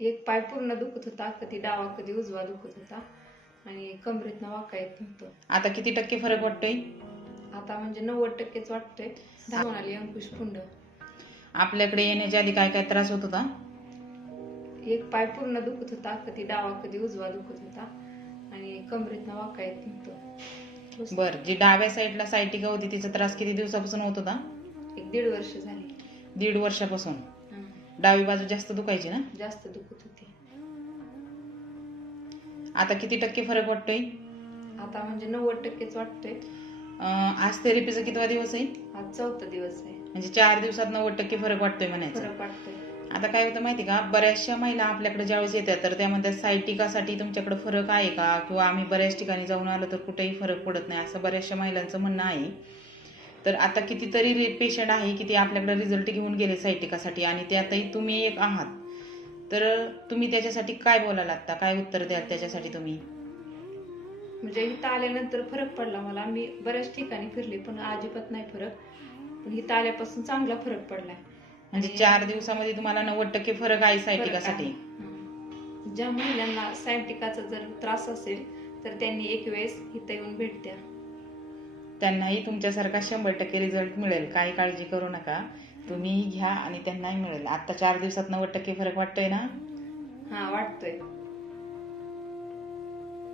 एक पाय पूर्ण दुखत होता कधी डावा कधी उजवा दुखत होता. आणि कमरेतनं वाका येत नव्हतं. आता किती टक्के फरक वाटतोय? आता म्हणजे नव्वद टक्केच वाटतंय. आली अंकुश पुंड. आपल्याकडे येण्याच्या आधी काय काय त्रास होत होता? एक पाय पूर्ण दुखत होता कधी डावा कधी उजवा दुखत होता. आणि कमरेतनं वाका येत नव्हतं. बर जी डाव्या साईडला सायटिका होती तिचा त्रास किती दिवसापासून होत होता? एक दीड वर्ष झाली. दीड वर्षापासून. डावी बाजू जास्त दुखायची ना? जास्त दुखत होती. आता किती टक्के फरक वाटतोय? आता म्हणजे नव्वद टक्केच वाटतोय. अं, आज थेरपीचा कितवा दिवस आहे? आज चौथा दिवस आहे. म्हणजे चार दिवसात नव्वद टक्के फरक वाटतोय म्हणायचं. फरक वाटतोय. आता काय होतं माहिती का? बऱ्याचशा महिला आपल्याकडे ज्यावेळेस येतात तर त्या म्हणतात सायटिकासाठी तुमच्याकडे फरक आहे का? किंवा आम्ही बऱ्याच ठिकाणी जाऊन आलो तर कुठेही फरक पडत नाही. असं बऱ्याचशा महिलांचं म्हणणं आहे. तर आता कितीतरी पेशंट आहे की ते आपल्याकडे रिझल्ट घेऊन गेले सायटिकासाठी आणि त्यातही तुम्ही एक आहात. तर तुम्ही त्याच्यासाठी काय बोलायला लागता? काय उत्तर द्याल त्याच्यासाठी तुम्ही? म्हणजे इथं आल्यानंतर फरक पडला मला. मी बऱ्याच ठिकाणी फिरले पण अजिबात नाही फरक. पण इथं आल्यापासून चांगला फरक पडलाय. म्हणजे चार दिवसामध्ये तुम्हाला नव्वद टक्के फरक आहे सायटिकासाठी. ज्या महिलांना सायंटिकाचा जर त्रास असेल तर त्यांनी एक वेळेस इथं येऊन भेट द्या. त्यांनाही तुमच्यासारखा शंभर टक्के रिझल्ट मिळेल. काही काळजी करू नका. तुम्हीही घ्या आणि त्यांनाही मिळेल. आता चार दिवसात नव्वद टक्के फरक वाटतोय ना? हा वाटतोय.